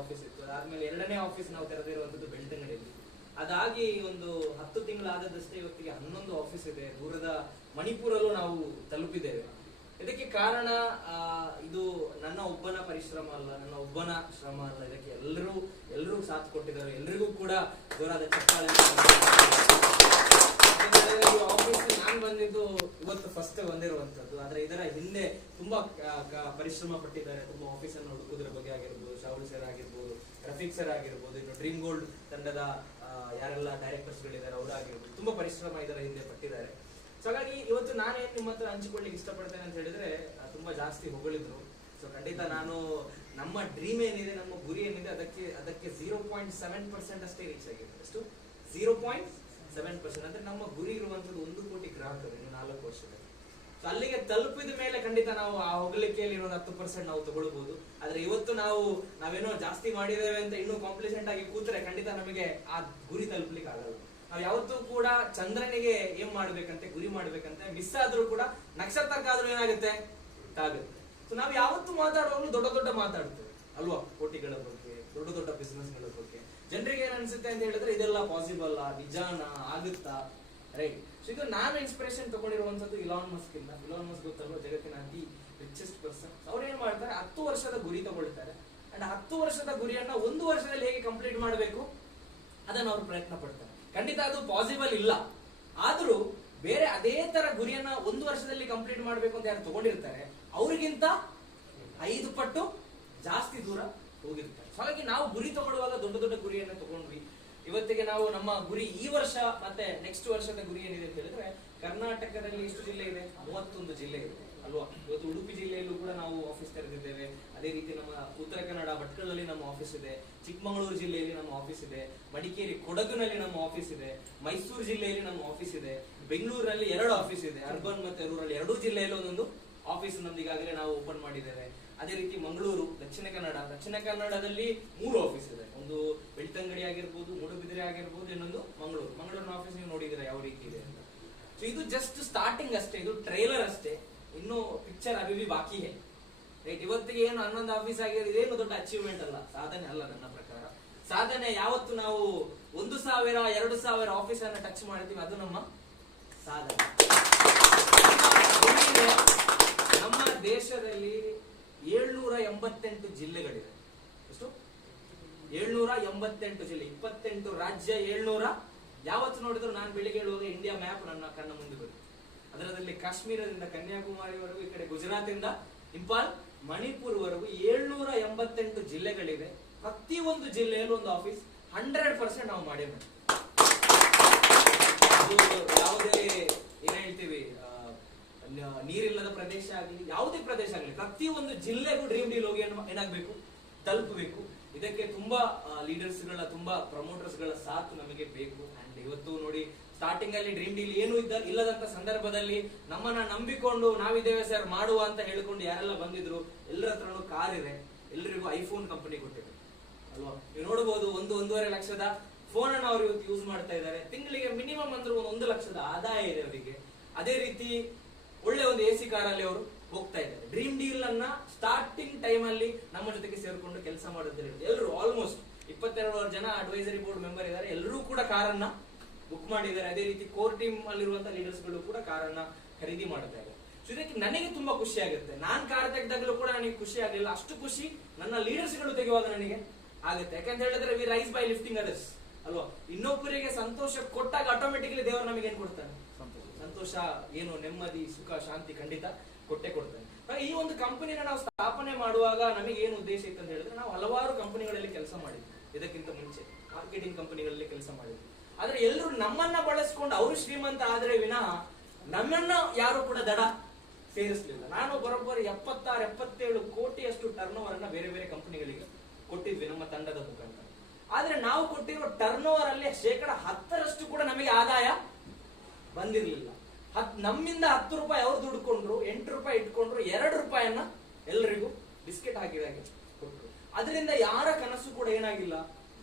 Office ಇತ್ತು. ಅದಾದ್ಮೇಲೆ 2ನೇ ಆಫೀಸ್ ನಾವು ತೆರೆದಿರುವಂತದ್ದು ಬೆಳ್ತಂಗಡಿಯಲ್ಲಿ. ಅದಾಗಿ ಒಂದು 10 ತಿಂಗಳಾದಷ್ಟೇ ಇವತ್ತಿಗೆ 11 ಆಫೀಸ್ ಇದೆ. ದೂರದ ಮಣಿಪುರಲ್ಲೂ ನಾವು ತಲುಪಿದ್ದೇವೆ. ಇದಕ್ಕೆ ಕಾರಣ ಇದು ನನ್ನ ಒಬ್ಬನ ಪರಿಶ್ರಮ ಅಲ್ಲ, ನನ್ನ ಒಬ್ಬನ ಶ್ರಮ ಅಲ್ಲ. ಇದಕ್ಕೆ ಎಲ್ಲರೂ ಸಾಥ್ ಕೊಟ್ಟಿದ್ದಾರೆ. ಎಲ್ರಿಗೂ ಕೂಡ ಜೋರಾದ ಚಪ್ಪಾಳೆ. ಆಫೀಸ್ ನಾನು ಬಂದಿದ್ದು ಇವತ್ತು ಫಸ್ಟ್ ಬಂದಿರುವಂತದ್ದು. ಆದ್ರೆ ಇದರ ಹಿಂದೆ ತುಂಬಾ ಪರಿಶ್ರಮ ಪಟ್ಟಿದ್ದಾರೆ. ತುಂಬಾ ಆಫೀಸ್ ಅನ್ನು ಹುಡುಕುವುದರ ಬಗ್ಗೆ ಆಗಿರ್ಬೋದು, ಶಾಹುಲ್ ಸರ್ ಆಗಿರ್ಬೋದು, ರಫೀಕ್ ಸರ್ ಆಗಿರ್ಬೋದು, ಇನ್ನು ಡ್ರೀಮ್ ಗೋಲ್ಡ್ ತಂಡದ ಯಾರೆಲ್ಲ ಡೈರೆಕ್ಟರ್ಸ್ ಗಳಿದ್ದಾರೆ ಅವರಾಗಿರ್ಬೋದು, ತುಂಬಾ ಪರಿಶ್ರಮ ಇದರ ಹಿಂದೆ ಪಟ್ಟಿದ್ದಾರೆ. ಸೊ ಹಾಗಾಗಿ ಇವತ್ತು ನಾನೇನು ನಿಮ್ಮ ಹತ್ರ ಹಂಚಿಕೊಳ್ಳಿಕ್ಕೆ ಇಷ್ಟಪಡ್ತೇನೆ ಅಂತ ಹೇಳಿದ್ರೆ, ತುಂಬಾ ಜಾಸ್ತಿ ಹೊಗಳಿದ್ರು. ಸೊ ಖಂಡಿತ ನಾನು ನಮ್ಮ ಡ್ರೀಮ್ ಏನಿದೆ, ನಮ್ಮ ಗುರಿ ಏನಿದೆ, ಅದಕ್ಕೆ 0.7% ಅಷ್ಟೇ ರೀಚ್ ಆಗಿದೆ. ಎಷ್ಟು 0.7%. ಅಂದ್ರೆ ನಮ್ಮ ಗುರಿ ಇರುವಂತದ್ದು 1 ಕೋಟಿ ಗ್ರಾಹಕರು ಇನ್ನು 4 ವರ್ಷದಲ್ಲಿ. ಸೊ ಅಲ್ಲಿಗೆ ತಲುಪಿದ ಮೇಲೆ ಖಂಡಿತ ನಾವು ಆ ಹೊಗಳಿಕೆಯಲ್ಲಿ ಇನ್ನೊಂದು 10% ನಾವು ತಗೊಳ್ಬಹುದು. ಆದ್ರೆ ಇವತ್ತು ನಾವೇನೋ ಜಾಸ್ತಿ ಮಾಡಿದ್ದೇವೆ ಅಂತ ಇನ್ನೂ ಕಾಂಪ್ಲಿಸೆಂಟ್ ಆಗಿ ಕೂತ್ರೆ ಖಂಡಿತ ನಮಗೆ ಆ ಗುರಿ ತಲುಪಲಿಕ್ಕೆ ಆಗಲ್ಲ. ನಾವು ಯಾವತ್ತೂ ಕೂಡ ಚಂದ್ರನಿಗೆ ಏನ್ ಮಾಡ್ಬೇಕಂತೆ, ಗುರಿ ಮಾಡ್ಬೇಕಂತೆ, ಮಿಸ್ ಆದ್ರೂ ಕೂಡ ನಕ್ಷತ್ರಕ್ಕಾದ್ರೂ ಏನಾಗುತ್ತೆ ಆಗುತ್ತೆ. ಸೊ ನಾವು ಯಾವತ್ತೂ ಮಾತಾಡುವಾಗಲೂ ದೊಡ್ಡ ಮಾತಾಡ್ತೇವೆ ಅಲ್ವಾ, ಕೋಟಿಗಳ ಬಗ್ಗೆ, ದೊಡ್ಡ ಬಿಸ್ನೆಸ್ ಗಳ ಬಗ್ಗೆ. ಜನರಿಗೆ ಏನ್ ಅನ್ಸುತ್ತೆ ಅಂತ ಹೇಳಿದ್ರೆ ಇದೆಲ್ಲ ಪಾಸಿಬಲ್, ನಿಜಾನ, ಆಗುತ್ತಾ, ರೈಟ್? ಸೊ ಇದು ನಾನು ಇನ್ಸ್ಪಿರೇಷನ್ ತಗೊಂಡಿರುವಂತದ್ದು ಇಲಾನ್ ಮಸ್ಕ್ ಇಂದ. ಇಲಾನ್ ಮಸ್ಕ್ ಗೊತ್ತಲ್ವ, ಜಗತ್ತಿನ ಅತಿ ರಿಚೆಸ್ಟ್ ಪರ್ಸನ್. ಅವ್ರು ಏನ್ ಮಾಡ್ತಾರೆ, 10 ವರ್ಷದ ಗುರಿ ತಗೊಳ್ತಾರೆ. ಅಂಡ್ 10 ವರ್ಷದ ಗುರಿಯನ್ನ 1 ವರ್ಷದಲ್ಲಿ ಹೇಗೆ ಕಂಪ್ಲೀಟ್ ಮಾಡಬೇಕು ಅದನ್ನ ಅವ್ರು ಪ್ರಯತ್ನ ಪಡ್ತಾರೆ. ಖಂಡಿತ ಅದು ಪಾಸಿಬಲ್ ಇಲ್ಲ, ಆದ್ರೂ ಬೇರೆ ಅದೇ ತರ ಗುರಿಯನ್ನ 1 ವರ್ಷದಲ್ಲಿ ಕಂಪ್ಲೀಟ್ ಮಾಡ್ಬೇಕು ಅಂತ ಯಾರು ತಗೊಂಡಿರ್ತಾರೆ ಅವ್ರಿಗಿಂತ 5 ಪಟ್ಟು ಜಾಸ್ತಿ ದೂರ ಹೋಗಿರ್ತಾರೆ. ಹಾಗಾಗಿ ನಾವು ಗುರಿ ತಗೊಳ್ಳುವಾಗ ದೊಡ್ಡ ಗುರಿಯನ್ನ ತಗೊಂಡ್ವಿ. ಇವತ್ತಿಗೆ ನಾವು ನಮ್ಮ ಗುರಿ ಈ ವರ್ಷ ಮತ್ತೆ ನೆಕ್ಸ್ಟ್ ವರ್ಷದ ಗುರಿ ಏನಿದೆ ಅಂತ ಹೇಳಿದ್ರೆ, ಕರ್ನಾಟಕದಲ್ಲಿ ಎಷ್ಟು ಜಿಲ್ಲೆ ಇದೆ? 31 ಜಿಲ್ಲೆ ಇದೆ ಅಲ್ವಾ. ಇವತ್ತು ಉಡುಪಿ ಜಿಲ್ಲೆಯಲ್ಲೂ ಕೂಡ ನಾವು ಆಫೀಸ್ ತೆರೆದಿದ್ದೇವೆ. ಅದೇ ರೀತಿ ನಮ್ಮ ಉತ್ತರ ಕನ್ನಡ ಭಟ್ಕಳದಲ್ಲಿ ನಮ್ಮ ಆಫೀಸ್ ಇದೆ, ಚಿಕ್ಕಮಗಳೂರು ಜಿಲ್ಲೆಯಲ್ಲಿ ನಮ್ಮ ಆಫೀಸ್ ಇದೆ, ಮಡಿಕೇರಿ ಕೊಡಗುನಲ್ಲಿ ನಮ್ಮ ಆಫೀಸ್ ಇದೆ, ಮೈಸೂರು ಜಿಲ್ಲೆಯಲ್ಲಿ ನಮ್ಮ ಆಫೀಸ್ ಇದೆ, ಬೆಂಗಳೂರಿನಲ್ಲಿ 2 ಆಫೀಸ್ ಇದೆ. ಅರ್ಬನ್ ಮತ್ತೆ ರೂರಲ್ 2 ಜಿಲ್ಲೆಯಲ್ಲಿ ಒಂದೊಂದು ಆಫೀಸ್ ನೊಂದಿಗಾಗಲೇ ನಾವು ಓಪನ್ ಮಾಡಿದ್ದೇವೆ. ಅದೇ ರೀತಿ ಮಂಗಳೂರು, ದಕ್ಷಿಣ ಕನ್ನಡದಲ್ಲಿ 3 ಆಫೀಸ್ ಇದೆ. ಒಂದು ಬೆಳ್ತಂಗಡಿ ಆಗಿರ್ಬೋದು, ಮೂಡುಬಿದಿರೆ ಆಗಿರ್ಬೋದು, ಇನ್ನೊಂದು ಮಂಗಳೂರಿನ ಆಫೀಸ್ ನೀವು ನೋಡಿದ್ರೆ ಯಾವ ರೀತಿ ಇದೆ ಅಂತ. ಸೊ ಇದು ಜಸ್ಟ್ ಸ್ಟಾರ್ಟಿಂಗ್ ಅಷ್ಟೇ, ಇದು ಟ್ರೈಲರ್ ಅಷ್ಟೇ, ಇನ್ನು ಪಿಕ್ಚರ್ ಅಭಿವಿ ಬಾಕಿ ಹೇ. ರೈಟ್? ಇವತ್ತಿಗೆ ಏನು 11 ಆಫೀಸ್ ಆಗಿದೆ, ಇದೇನು ದೊಡ್ಡ ಅಚೀವ್ಮೆಂಟ್ ಅಲ್ಲ, ಸಾಧನೆ ಅಲ್ಲ. ನನ್ನ ಪ್ರಕಾರ ಸಾಧನೆ ಯಾವತ್ತು ನಾವು 1000, 2000 ಆಫೀಸ್ ಅನ್ನ ಟಚ್ ಮಾಡ್ತೀವಿ, ಅದು ನಮ್ಮ ಸಾಧನೆ. ನಮ್ಮ ದೇಶದಲ್ಲಿ 788 ಜಿಲ್ಲೆಗಳಿವೆ. ಎಷ್ಟು? 788 ಜಿಲ್ಲೆ, 28 ರಾಜ್ಯ, 700. ಯಾವತ್ತು ನೋಡಿದ್ರು ನಾನು ಬೆಳಿಗ್ಗೆ ಹೇಳುವಾಗ ಇಂಡಿಯಾ ಮ್ಯಾಪ್ ನನ್ನ ಕಣ್ಣ ಮುಂದೆ ಬರುತ್ತೆ. ಅದರಲ್ಲಿ ಕಾಶ್ಮೀರದಿಂದ ಕನ್ಯಾಕುಮಾರಿವರೆಗೂ, ಈ ಕಡೆ ಗುಜರಾತ್ ಇಂದ ಇಂಪಾಲ್, ಮಣಿಪುರ್ ವರೆಗೂ 788 ಜಿಲ್ಲೆಗಳಿವೆ. ಪ್ರತಿಯೊಂದು ಜಿಲ್ಲೆಯಲ್ಲೂ ಒಂದು ಆಫೀಸ್ 100% ನಾವು ಮಾಡೇ ಮಾಡಿ. ಯಾವುದೇ ಏನ್ ಹೇಳ್ತೀವಿ, ನೀರಿಲ್ಲದ ಪ್ರದೇಶ ಆಗಲಿ, ಯಾವುದೇ ಪ್ರದೇಶ ಆಗಲಿ, ಪ್ರತಿಯೊಂದು ಜಿಲ್ಲೆಗೂ ಡ್ರೀಮ್ ಡೀಲ್ ಹೋಗಿ ಏನಾಗಬೇಕು, ತಲುಪಬೇಕು. ಇದಕ್ಕೆ ತುಂಬಾ ಲೀಡರ್ಸ್ ಗಳ, ತುಂಬಾ ಪ್ರಮೋಟರ್ಸ್ ಗಳ ಸಾಥ್ ನಮಗೆ ಬೇಕು. ಅಂಡ್ ಇವತ್ತು ನೋಡಿ, ಸ್ಟಾರ್ಟಿಂಗ್ ಅಲ್ಲಿ ಡ್ರೀಮ್ ಡೀಲ್ ಏನು ಇಲ್ಲದಂತ ಸಂದರ್ಭದಲ್ಲಿ ನಮ್ಮನ್ನ ನಂಬಿಕೊಂಡು ನಾವಿದ್ದೇವೆ ಸರ್ ಮಾಡುವ ಅಂತ ಹೇಳಿಕೊಂಡು ಯಾರೆಲ್ಲ ಬಂದಿದ್ರು, ಎಲ್ಲರ ಹತ್ರನೂ ಕಾರ್ ಇದೆ, ಎಲ್ಲರಿಗೂ ಐಫೋನ್ ಕಂಪನಿ ಕೊಟ್ಟಿದೆ ಅಲ್ವಾ. ನೀವು ನೋಡಬಹುದು, 1-1.5 ಲಕ್ಷದ ಫೋನ್ ಅನ್ನು ಅವರು ಇವತ್ತು ಯೂಸ್ ಮಾಡ್ತಾ ಇದ್ದಾರೆ. ತಿಂಗಳಿಗೆ ಮಿನಿಮಮ್ ಅಂದ್ರೆ 1 ಲಕ್ಷದ ಆದಾಯ ಇದೆ ಅವರಿಗೆ. ಅದೇ ರೀತಿ ಒಳ್ಳೆ ಒಂದು AC ಕಾರಲ್ಲಿ ಅವರು ಹೋಗ್ತಾ ಇದ್ದಾರೆ. ಡ್ರೀಮ್ ಡೀಲ್ ಅನ್ನ ಸ್ಟಾರ್ಟಿಂಗ್ ಟೈಮ್ ಅಲ್ಲಿ ನಮ್ಮ ಜೊತೆಗೆ ಸೇರ್ಕೊಂಡು ಕೆಲಸ ಮಾಡೋದ್ರಲ್ಲಿ ಎಲ್ಲರೂ ಆಲ್ಮೋಸ್ಟ್ 22 ಜನ ಅಡ್ವೈಸರಿ ಬೋರ್ಡ್ ಮೆಂಬರ್ ಇದ್ದಾರೆ. ಎಲ್ಲರೂ ಕೂಡ ಕಾರನ್ನ ಬುಕ್ ಮಾಡಿದ್ದಾರೆ. ಅದೇ ರೀತಿ ಕೋರ್ ಟೀಮ್ ಅಲ್ಲಿರುವಂತಹ ಲೀಡರ್ಸ್ ಗಳು ಕೂಡ ಕಾರನ್ನ ಖರೀದಿ ಮಾಡ್ತಾ ಇದ್ದಾರೆ. ಸೊ ಇದಕ್ಕೆ ನನಗೆ ತುಂಬಾ ಖುಷಿ ಆಗುತ್ತೆ. ನಾನ್ ಕಾರ್ ತೆಗೆದಾಗಲೂ ಕೂಡ ನನಗೆ ಖುಷಿ ಆಗಲಿಲ್ಲ, ಅಷ್ಟು ಖುಷಿ ನನ್ನ ಲೀಡರ್ಸ್ ಗಳು ತೆಗೆಯುವಾಗ ನನಗೆ ಆಗುತ್ತೆ. ಯಾಕಂತ ಹೇಳಿದ್ರೆ we rise by lifting others ಅಲ್ವಾ. ಇನ್ನೊಬ್ಬರಿಗೆ ಸಂತೋಷ ಕೊಟ್ಟಾಗ ಆಟೋಮೆಟಿಕಲಿ ದೇವರು ನಮಗೆ ಏನ್ ಕೊಡ್ತಾನೆ? ಸಂತೋಷ, ಏನು ನೆಮ್ಮದಿ, ಸುಖ, ಶಾಂತಿ ಖಂಡಿತ ಕೊಟ್ಟೆ ಕೊಡ್ತಾನೆ. ಈ ಒಂದು ಕಂಪನಿನ ನಾವು ಸ್ಥಾಪನೆ ಮಾಡುವಾಗ ನಮಗೆ ಏನು ಉದ್ದೇಶ ಇತ್ತು ಅಂತ ಹೇಳಿದ್ರೆ, ನಾವು ಹಲವಾರು ಕಂಪನಿಗಳಲ್ಲಿ ಕೆಲಸ ಮಾಡಿದ್ವಿ. ಇದಕ್ಕಿಂತ ಮುಂಚೆ ಮಾರ್ಕೆಟಿಂಗ್ ಕಂಪನಿಗಳಲ್ಲಿ ಕೆಲಸ ಮಾಡಿದ್ವಿ. ಆದ್ರೆ ಎಲ್ಲರೂ ನಮ್ಮನ್ನ ಬಳಸ್ಕೊಂಡು ಅವರು ಶ್ರೀಮಂತ ಆದ್ರೆ ವಿನಃ ನಮ್ಮನ್ನ ಯಾರು ಕೂಡ ದಡ ಸೇರಿಸಲಿಲ್ಲ. ನಾನು ಬರೋಬ್ಬರಿ 76-77 ಕೋಟಿಯಷ್ಟು ಟರ್ನ್ ಓವರ್ ಅನ್ನ ಬೇರೆ ಬೇರೆ ಕಂಪನಿಗಳಿಗೆ ಕೊಟ್ಟಿದ್ವಿ ನಮ್ಮ ತಂಡದ ಮುಖಾಂತರ. ಆದ್ರೆ ನಾವು ಕೊಟ್ಟಿರೋ ಟರ್ನ್ ಓವರ್ ಅಲ್ಲಿ 10% ಕೂಡ ನಮಗೆ ಆದಾಯ ಬಂದಿರಲಿಲ್ಲ. ನಮ್ಮಿಂದ 10 ರೂಪಾಯಿ ಅವ್ರು ದುಡ್ಕೊಂಡ್ರು, 8 ರೂಪಾಯಿ ಇಟ್ಕೊಂಡ್ರು, 2 ರೂಪಾಯಿಯನ್ನ ಎಲ್ಲರಿಗೂ ಬಿಸ್ಕೆಟ್ ಹಾಕಿದಾಗೆ ಕೊಟ್ರು. ಅದರಿಂದ ಯಾರ ಕನಸು ಕೂಡ ಏನಾಗಿಲ್ಲ,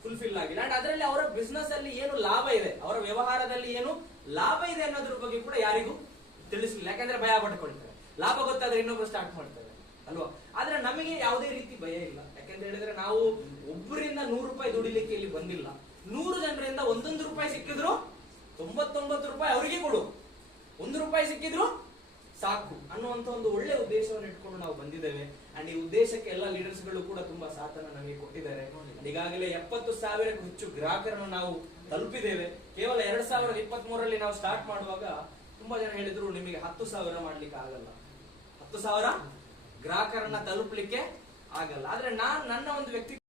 ಫುಲ್ಫಿಲ್ ಆಗಿಲ್ಲ. ಅಂಡ್ ಅದರಲ್ಲಿ ಅವರ ಬಿಸ್ನೆಸ್ ಅಲ್ಲಿ ಏನು ಲಾಭ ಇದೆ, ಅವರ ವ್ಯವಹಾರದಲ್ಲಿ ಏನು ಲಾಭ ಇದೆ ಅನ್ನೋದ್ರ ಬಗ್ಗೆ ಕೂಡ ಯಾರಿಗೂ ತಿಳಿಸಲಿಲ್ಲ. ಯಾಕಂದ್ರೆ ಭಯ ಪಡ್ಕೊಳ್ತಾರೆ, ಲಾಭ ಗೊತ್ತಾದ್ರೆ ಇನ್ನೊಬ್ರು ಸ್ಟಾರ್ಟ್ ಮಾಡ್ತಾರೆ ಅಲ್ವಾ. ಆದ್ರೆ ನಮಗೆ ಯಾವುದೇ ರೀತಿ ಭಯ ಇಲ್ಲ. ಯಾಕಂದ್ರೆ ಅಂತ ಹೇಳಿದ್ರೆ ನಾವು ಒಬ್ಬರಿಂದ 100 ರೂಪಾಯಿ ದುಡಿಲಿಕ್ಕೆ ಇಲ್ಲಿ ಬಂದಿಲ್ಲ. 100 ಜನರಿಂದ 1 ರೂಪಾಯಿ ಸಿಕ್ಕಿದ್ರು 99 ರೂಪಾಯಿ ಅವರಿಗೆ ಕೊಡು, 1 ರೂಪಾಯಿ ಸಿಕ್ಕಿದ್ರು ಸಾಕು ಅನ್ನುವಂತ ಒಂದು ಒಳ್ಳೆ ಉದ್ದೇಶವನ್ನು ಇಟ್ಕೊಂಡು ನಾವು ಬಂದಿದ್ದೇವೆ. ಅಂಡ್ ಈ ಉದ್ದೇಶಕ್ಕೆ ಎಲ್ಲ ಲೀಡರ್ಸ್ ಗಳು ಕೂಡ ತುಂಬಾ ಸಾಥನ್ನ ನಮಗೆ ಕೊಟ್ಟಿದ್ದಾರೆ. ಈಗಾಗಲೇ 70,000ಕ್ಕೂ ಹೆಚ್ಚು ಗ್ರಾಹಕರನ್ನು ನಾವು ತಲುಪಿದ್ದೇವೆ. ಕೇವಲ 2023ರಲ್ಲಿ ನಾವು ಸ್ಟಾರ್ಟ್ ಮಾಡುವಾಗ ತುಂಬಾ ಜನ ಹೇಳಿದ್ರು ನಿಮಗೆ 10,000 ಮಾಡ್ಲಿಕ್ಕೆ ಆಗಲ್ಲ, 10,000 ಗ್ರಾಹಕರನ್ನ ತಲುಪಲಿಕ್ಕೆ ಆಗಲ್ಲ. ಆದ್ರೆ ನನ್ನ ಒಂದು ವ್ಯಕ್ತಿ